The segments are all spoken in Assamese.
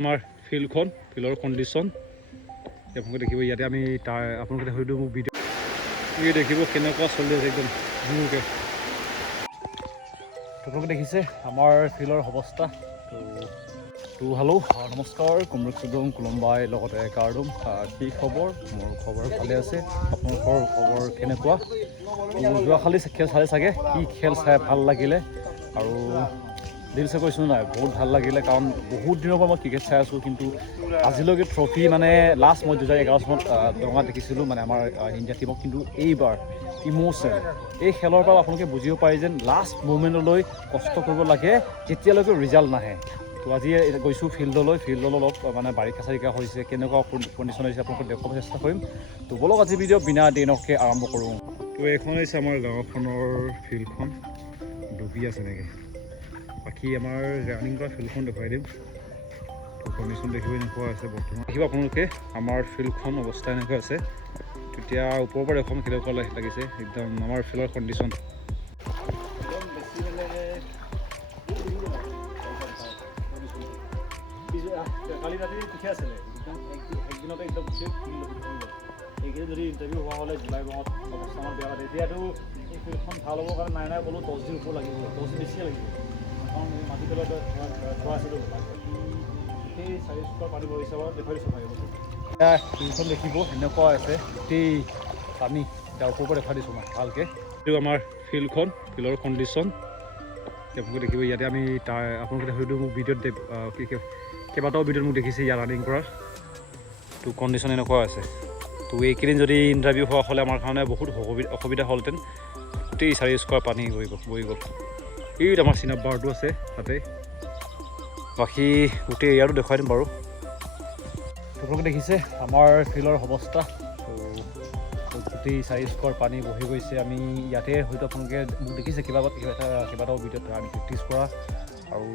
আমাৰ ফিল্ডৰ কণ্ডিশ্যন আপোনালোকে দেখিব। ইয়াতে আমি আপোনালোকে হয়তো মোক ভিডিঅ' দেখিব কেনেকুৱা চলি আছে একদম জোৰকৈ। আপোনালোকে দেখিছে আমাৰ ফিল্ডৰ অৱস্থা। তো হেল্ল' নমস্কাৰ, কুমৰুকচুদম কুলম্বাই লগতে কাৰ্ডুম। কি খবৰ? মোৰ খবৰ ভালে আছে। আপোনালোকৰ খবৰ কেনেকুৱা? যোৱাকালি খেল চালে চাগে, কি খেল চাই ভাল লাগিলে আৰু দিলছে কৈছোঁ নাই, বহুত ভাল লাগিলে। কাৰণ বহুত দিনৰ পৰা মই ক্ৰিকেট চাই আছোঁ, কিন্তু আজিলৈকে ট্ৰফি মানে লাষ্ট মই 2011 চনত দৰঙা দেখিছিলোঁ মানে আমাৰ ইণ্ডিয়া টীমক। কিন্তু এইবাৰ ইম'শ্যন এই খেলৰ পৰা আপোনালোকে বুজিব পাৰি যেন লাষ্ট মুমেণ্টলৈ কষ্ট কৰিব লাগে যেতিয়ালৈকে ৰিজাল্ট নাহে। তো আজি গৈছোঁ ফিল্ডলৈ অলপ মানে বাৰিষা চাৰিষা হৈছে, কেনেকুৱা কণ্ডিশ্যন হৈছে আপোনালোকক দেখুৱাব চেষ্টা কৰিম। তো বলক আজি ভিডিঅ' বিনা দিনকে আৰম্ভ কৰোঁ। তো এইখন হৈছে আমাৰ গাঁওখনৰ ফিল্ডখন, ডুবি আছে এনেকৈ। বাকী আমাৰ ৰানিং কৰা ফিল্ডখন দেখুৱাই দিম। তো কণ্ডিশ্যন দেখিব এনেকুৱা আছে বৰ্তমান। দেখিব আপোনালোকে আমাৰ ফিল্ডখন অৱস্থা এনেকুৱা আছে। তেতিয়া ওপৰৰ পৰা দেখুৱাম কেনেকুৱা লাগিছে একদম আমাৰ ফিল্ডৰ কণ্ডিশ্যন। কালি ৰাতি ঠিকে আছিলে, একদিনতে একদম এইকেইদিন যদি ইণ্টাৰভিউ হোৱা হ'লে জুলাই মাহত অৱস্থা আমাৰ বেয়া হয়। এতিয়াতো এই ফিল্ডখন ভাল হ'বৰ কাৰণে নাই ক'লেও 10 দিন ওপৰ লাগিব, 10 দিন বেছিয়ে লাগিব। কাৰণ মাটি তলত থোৱা আছিলোঁ, সেই 4 স্কুৱাৰ পানী বহিছে দেখুৱাই দিছোঁ ভাই। এতিয়া ফিল্ডখন দেখিব এনেকুৱা আছে, গোটেই পানী। এতিয়া ওপৰৰ পৰা দেখুৱাই দিছোঁ মই ভালকৈ। এইটো আমাৰ ফিল্ডৰ কণ্ডিশ্যন আপোনালোকে দেখিব। ইয়াতে আমি আপোনালোকে হয়তো মোক ভিডিঅ'ত কেইবাটাও ভিডিঅ'ত মোক দেখিছে ইয়াত ৰানিং কৰাৰ। তো কণ্ডিশ্যন এনেকুৱা আছে। তো এইকেইদিন যদি ইণ্টাৰভিউ হোৱা হ'লে আমাৰ কাৰণে বহুত অসুবিধা হ'লহেঁতেন। গোটেই 4 স্কুৱাৰ পানী বহি গ'ল। এইটো আমাৰ চিনাপ বাৰটো আছে তাতে। বাকী গোটেই এৰিয়াটো দেখুৱাই দিম বাৰু। আপোনালোকে দেখিছে আমাৰ ফিল্ডৰ অৱস্থা। তো গোটেই 4 স্কুৱাৰ পানী বহি গৈছে। আমি ইয়াতে হয়তো আপোনালোকে মোক দেখিছে কেইবাটাও ভিডিঅ'ত আমি প্ৰেক্টিছ কৰা। আৰু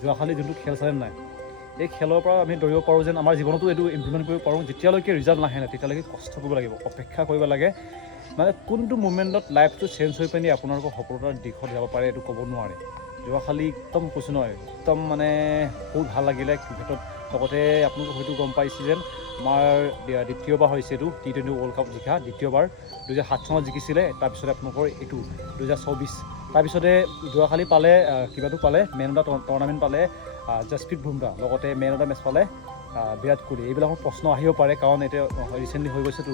যোৱাকালি যোনটো খেল চালে নাই, এই খেলৰ পৰা আমি দৌৰিব পাৰোঁ যেন আমাৰ জীৱনতো এইটো ইমপ্লিমেণ্ট কৰিব পাৰোঁ। যেতিয়ালৈকে ৰিজাল্ট নাহে নাই তেতিয়ালৈকে কষ্ট কৰিব লাগিব, অপেক্ষা কৰিব লাগে। মানে কোনটো মুমেণ্টত লাইফটো চেঞ্জ হৈ পিনি আপোনালোকৰ সফলতাৰ দিশত যাব পাৰে এইটো ক'ব নোৱাৰে। যোৱাকালি একদম কৈছোঁ নহয়, একদম মানে বহুত ভাল লাগিলে ক্ৰিকেটত। লগতে আপোনালোকে হয়তো গম পাইছে যেন আমাৰ দ্বিতীয়বাৰ হৈছে এইটো T20 ৱৰ্ল্ড কাপ জিকা, দ্বিতীয়বাৰ। 2007 চনত জিকিছিলে, তাৰপিছতে আপোনালোকৰ এইটো 2024। তাৰপিছতে যোৱাকালি পালে কিবাটো পালে মেন অফ দ্য টুৰ্ণামেণ্ট পালে জাসপ্ৰীত বুমৰাহ, লগতে মেন অফ দ্য মেচ পালে বিৰাট কোহলি। এইবিলাকৰ প্ৰশ্ন আহিব পাৰে কাৰণ এতিয়া ৰিচেণ্টলি হৈ গৈছেতো,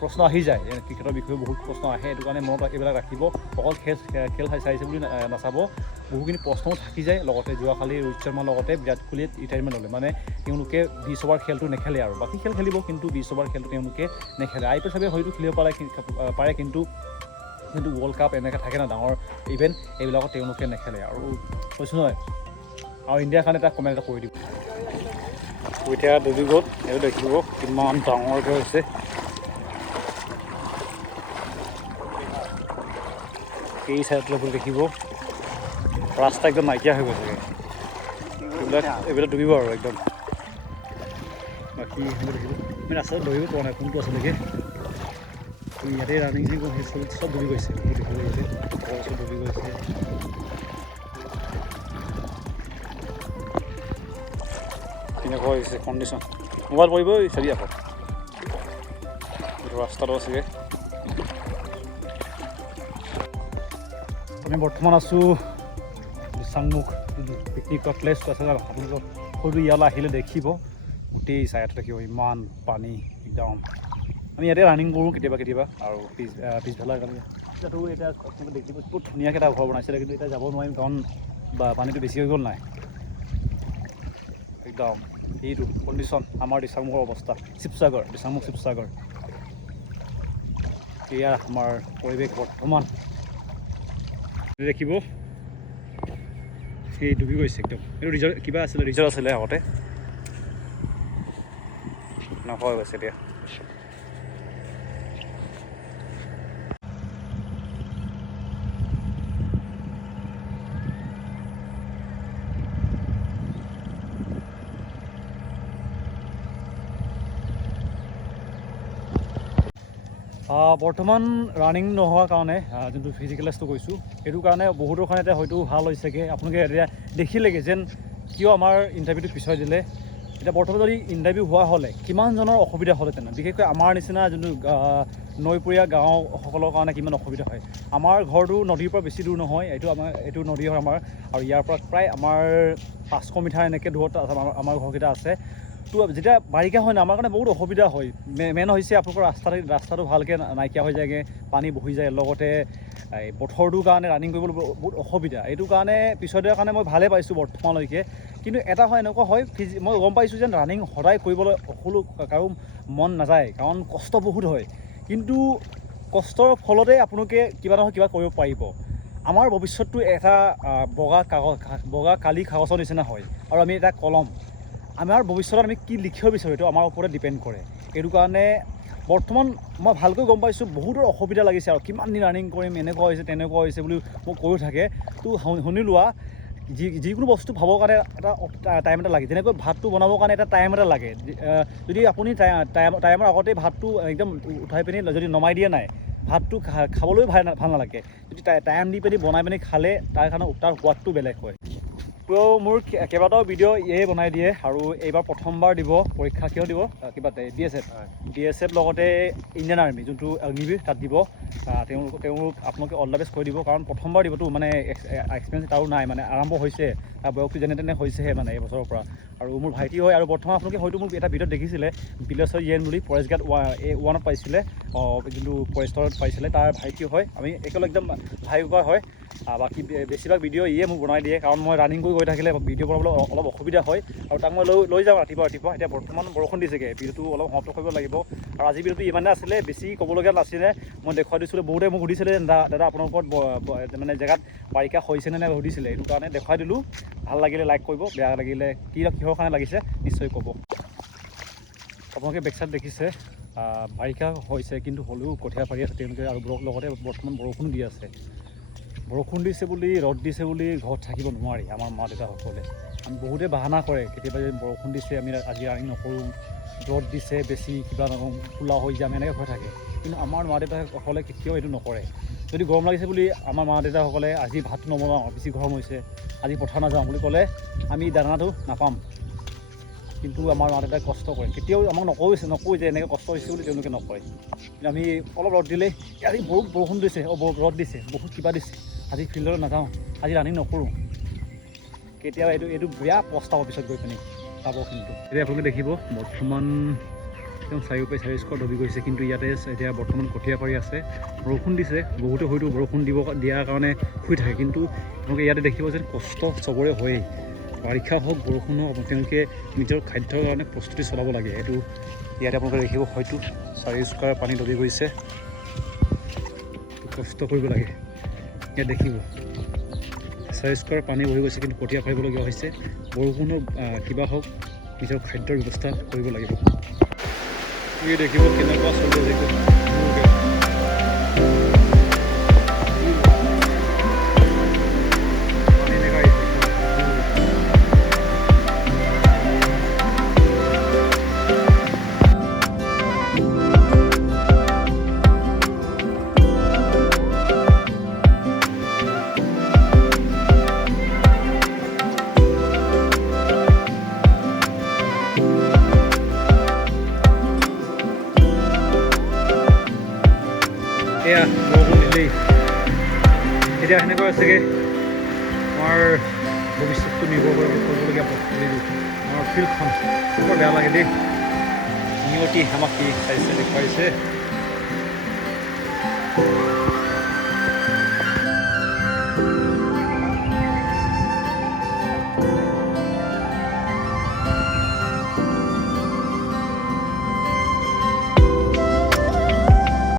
প্ৰশ্ন আহি যায় ক্ৰিকেটৰ বিষয়ে বহুত প্ৰশ্ন আহে। সেইটো কাৰণে মনত এইবিলাক ৰাখিব। অকল খেল চাইছে বুলি নাচাব, বহুখিনি প্ৰশ্নও থাকি যায়। লগতে যোৱাকালি ৰোহিত শৰ্মাৰ লগতে বিৰাট কোহলিয়ে ৰিটায়াৰমেণ্ট ল'লে, মানে তেওঁলোকে 20 অভাৰ খেলটো নেখেলে আৰু বাকী খেল খেলিব, কিন্তু 20 অভাৰ খেলটো তেওঁলোকে নেখেলে। IPL চাবে হয়তো খেলিব পাৰে, কিন্তু ৱৰ্ল্ড কাপ এনেকৈ থাকে না ডাঙৰ ইভেণ্ট, এইবিলাকত তেওঁলোকে নেখেলে। আৰু কৈছোঁ নহয়, আৰু ইণ্ডিয়াৰ কাৰণে এটা কমেণ্ট এটা কৰি দিব। এতিয়া ডুবি গ'ল, এইটো দেখিব কিমান ডাঙৰকৈ হৈছে। এই চাইডলৈ দেখিব ৰাস্তা একদম নাইকিয়া হৈ গৈছে। এইবিলাক ডুবিব আৰু একদম। বাকী দেখিব আমি ৰাস্তাত ধৰিব পৰা নাই কোনটো আছিলেগৈ। ইয়াতে ৰানিং যি চব ডুবি গৈছে, দেখিব ইয়াতে চব ডুবি গৈছে। এনেকুৱা হৈছে কণ্ডিশ্যন। মোবাইল পৰিব চাবি আকৌ। এইটো ৰাস্তাটো আছেগৈ। আমি বৰ্তমান আছোঁ দিচাংমুখ, পিকনিক প্লেচটো আছে। আপোনালোকক সৰু ইয়ালৈ আহিলে দেখিব, গোটেই চাইডটো দেখিব ইমান পানী একদম। আমি ইয়াতে ৰানিং কৰোঁ কেতিয়াবা আৰু পিছবেলা এতিয়াতো এতিয়া আপোনালোকে দেখিব বহুত ধুনীয়াকৈ এটা ঘৰ বনাইছিলে, কিন্তু এতিয়া যাব নোৱাৰিম কাৰণ পানীটো বেছি হৈ গ'ল নাই একদম। এইটো কণ্ডিশ্যন আমাৰ দিচাংমুখৰ অৱস্থা। দিচাংমুখ শিৱসাগৰ এয়া আমাৰ পৰিৱেশ বৰ্তমান। দেখিব সেই ডুবি গৈছে একদম। এইটো ৰিজৰ্ট আছিলে আগতে, নকয় গৈছে এতিয়া। বৰ্তমান ৰানিং নোহোৱাৰ কাৰণে যোনটো ফিজিকেলাইজটো কৈছোঁ, সেইটো কাৰণে বহুতৰ কাৰণে এতিয়া হয়তো ভাল হৈছেগৈ। আপোনালোকে এতিয়া দেখিলেগৈ যেন কিয় আমাৰ ইণ্টাৰভিউটো পিছুৱাই দিলে। এতিয়া বৰ্তমান যদি ইণ্টাৰভিউ হোৱা হ'লে কিমানজনৰ অসুবিধা হ'লহেঁতেন, বিশেষকৈ আমাৰ নিচিনা যোনটো নৈপৰীয়া গাঁওসকলৰ কাৰণে কিমান অসুবিধা হয়। আমাৰ ঘৰটো নদীৰ পৰা বেছি দূৰ নহয়, এইটো নদী হয় আমাৰ, আৰু ইয়াৰ পৰা প্ৰায় আমাৰ 500 মিটাৰ এনেকৈ দূৰত আমাৰ ঘৰকেইটা আছে। তো যেতিয়া বাৰিষা হয় না, আমাৰ কাৰণে বহুত অসুবিধা হয়। মেইন হৈছে আপোনালোকৰ ৰাস্তাটো ভালকৈ নাইকিয়া হৈ যায়গৈ, পানী বহি যায়, লগতে এই বতৰটোৰ কাৰণে ৰানিং কৰিবলৈ বহুত অসুবিধা। এইটো কাৰণে পিছৰ দিয়াৰ কাৰণে মই ভালেই পাইছোঁ বৰ্তমানলৈকে। কিন্তু এটা হয় এনেকুৱা হয়, মই গম পাইছোঁ যেন ৰানিং সদায় কৰিবলৈ সকলো কাৰো মন নাযায়, কাৰণ কষ্ট বহুত হয়। কিন্তু কষ্টৰ ফলতে আপোনালোকে কিবা নহয় কিবা কৰিব পাৰিব। আমাৰ ভৱিষ্যতটো এটা বগা কালি কাগজৰ নিচিনা হয়, আৰু আমি এটা কলম। আমাৰ ভৱিষ্যতত আমি কি লিখিব বিচাৰোঁ এইটো আমাৰ ওপৰতে ডিপেণ্ড কৰে। এইটো কাৰণে বৰ্তমান মই ভালকৈ গম পাইছোঁ বহুতৰ অসুবিধা লাগিছে, আৰু কিমান দিন ৰানিং কৰিম, এনেকুৱা হৈছে তেনেকুৱা হৈছে বুলি মোক কৈ থাকে। তো শুনি লোৱা, যিকোনো বস্তু ভাবৰ কাৰণে এটা টাইম এটা লাগে। যেনেকৈ ভাতটো বনাবৰ কাৰণে এটা টাইম এটা লাগে। যদি আপুনি টাইমৰ আগতেই ভাতটো একদম উঠাই পিনি যদি নমাই দিয়া নাই, ভাতটো খাবলৈও ভাল নালাগে। যদি টাইম দি পিনি বনাই পিনি খালে তাৰ সোৱাদটো বেলেগ হয়। তো মোৰ কেইবাটাও ভিডিঅ' বনাই দিয়ে, আৰু এইবাৰ প্ৰথমবাৰ দিব পৰীক্ষা। কিয় দিব? কিবা DSF লগতে ইণ্ডিয়ান আৰ্মি যোনটো অগ্নিবীৰ তাত দিব। তেওঁলোক আপোনালোকে অল দ্য বেষ্ট কৈ দিব, কাৰণ প্ৰথমবাৰ দিবতো, মানে এক্সপিৰিয়েঞ্চ তাৰো নাই, মানে আৰম্ভ হৈছে, তাৰ বয়সটো যেনে তেনে হৈছেহে মানে এইবছৰৰ পৰা। আৰু মোৰ ভাইটি হয়, আৰু বৰ্তমান আপোনালোকে হয়তো মোক এটা ভিডিঅ'ত দেখিছিলে, বিলেশ্বৰ ইয়েন বুলি ফৰেষ্ট গাৰ্ড 1ত পাইছিলে, যোনটো ফৰেষ্টত পাইছিলে, তাৰ ভাইটি হয়। আমি একেলগে একদম ভাই ককাই হয়। বাকী বেছিভাগ ভিডিঅ' মোক বনাই দিয়ে, কাৰণ মই ৰানিং কৰি গৈ থাকিলে ভিডিঅ' বনাবলৈ অলপ অসুবিধা হয়, আৰু তাক মই লৈ যাওঁ ৰাতিপুৱা। এতিয়া বৰ্তমান বৰষুণ দিছেগৈ, ভিডিঅ'টো অলপ সমাপ্ত কৰিব লাগিব। আৰু আজি ভিডিঅ'টো ইমানে আছিলে, বেছি ক'বলগীয়া নাছিলে। মই দেখুৱাই দিছিলোঁ, বহুতে মোক সুধিছিলে দাদা আপোনাৰ ওপৰত মানে জেগাত বাৰিষা হৈছেনে নাই সুধিছিলে। এইটো কাৰণে দেখুৱাই দিলোঁ। ভাল লাগিলে লাইক কৰিব, বেয়া লাগিলে কিহৰ কাৰণে লাগিছে নিশ্চয় ক'ব। আপোনালোকে বেকচাইড দেখিছে, বাৰিষা হৈছে কিন্তু হ'লেও কঠীয়া পাৰি আছে তেওঁলোকে, আৰু লগতে বৰ্তমান বৰষুণ দি আছে। বৰষুণ দিছে বুলি, ৰ'দ দিছে বুলি ঘৰত থাকিব নোৱাৰি আমাৰ মা দেউতাসকলে। আমি বহুতে বাহানা কৰে, কেতিয়াবা যদি বৰষুণ দিছে আমি আজি ৰানিং নকৰোঁ, ৰ'দ দিছে বেছি কিবা নকৰোঁ, খোলা হৈ যাম, এনেকৈ হৈ থাকে। কিন্তু আমাৰ মা দেউতাসকলে কেতিয়াও এইটো নকৰে। যদি গৰম লাগিছে বুলি আমাৰ মা দেউতাসকলে আজি ভাতটো নবনাওঁ, বেছি গৰম হৈছে, আজি পথাৰ নাযাওঁ বুলি ক'লে আমি দানাটো নাপাম। কিন্তু আমাৰ মা দেউতাই কষ্ট কৰে, কেতিয়াও আমাক নকয় যে এনেকৈ কষ্ট হৈছে বুলি তেওঁলোকে নকয়। কিন্তু আমি অলপ ৰ'দ দিলেই আজি বৰষুণ দিছে, ৰ'দ দিছে, বহুত কিবা দিছে, আজি ফিল্ডলৈ নাযাওঁ, আজি ৰানিং নকৰোঁ। কেতিয়াবা এইটো বেয়া পস্তাৱ পিছত গৈ পিনি পাব। কিন্তু এতিয়া আপোনালোকে দেখিব বৰ্তমান একদম চাৰিওপাই 4 স্কোৱাৰ ডুবি গৈছে, কিন্তু ইয়াতে এতিয়া বৰ্তমান কঠীয়া পাৰি আছে। বৰষুণ দিছে, বহুতে হয়তো বৰষুণ দিয়াৰ কাৰণে শুই থাকে, কিন্তু আপোনালোকে ইয়াতে দেখিব যেন কষ্ট চবৰে হয়েই। বাৰিষা হওক বৰষুণ হওক, তেওঁলোকে নিজৰ খাদ্যৰ কাৰণে প্ৰস্তুতি চলাব লাগে। এইটো ইয়াতে আপোনালোকে দেখিব, হয়তো 4 স্কোৱাৰ পানী ডুবি গৈছে, কষ্ট কৰিব লাগে। ইয়াত দেখিব 4 স্কোৱাৰ পানী বহি গৈছে, কিন্তু কঠীয়া পাৰিবলগীয়া হৈছে। বৰষুণৰ কিবা হওক, নিজৰ খাদ্যৰ ব্যৱস্থা কৰিব লাগিব। এই দেখিব কেনেকুৱা চলি আছে। এয়া বৰষুণ দিলেই এতিয়া সেনেকুৱা হৈছেগৈ। আমাৰ ভৱিষ্যতটো নিৰ্ভৰ কৰিবলগীয়া প্ৰস্তুতিটো আমাৰ ফিল্ডখন বৰ বেয়া লাগে দেই। নিয়তি আমাক কি চাইছে দেখুৱাইছে।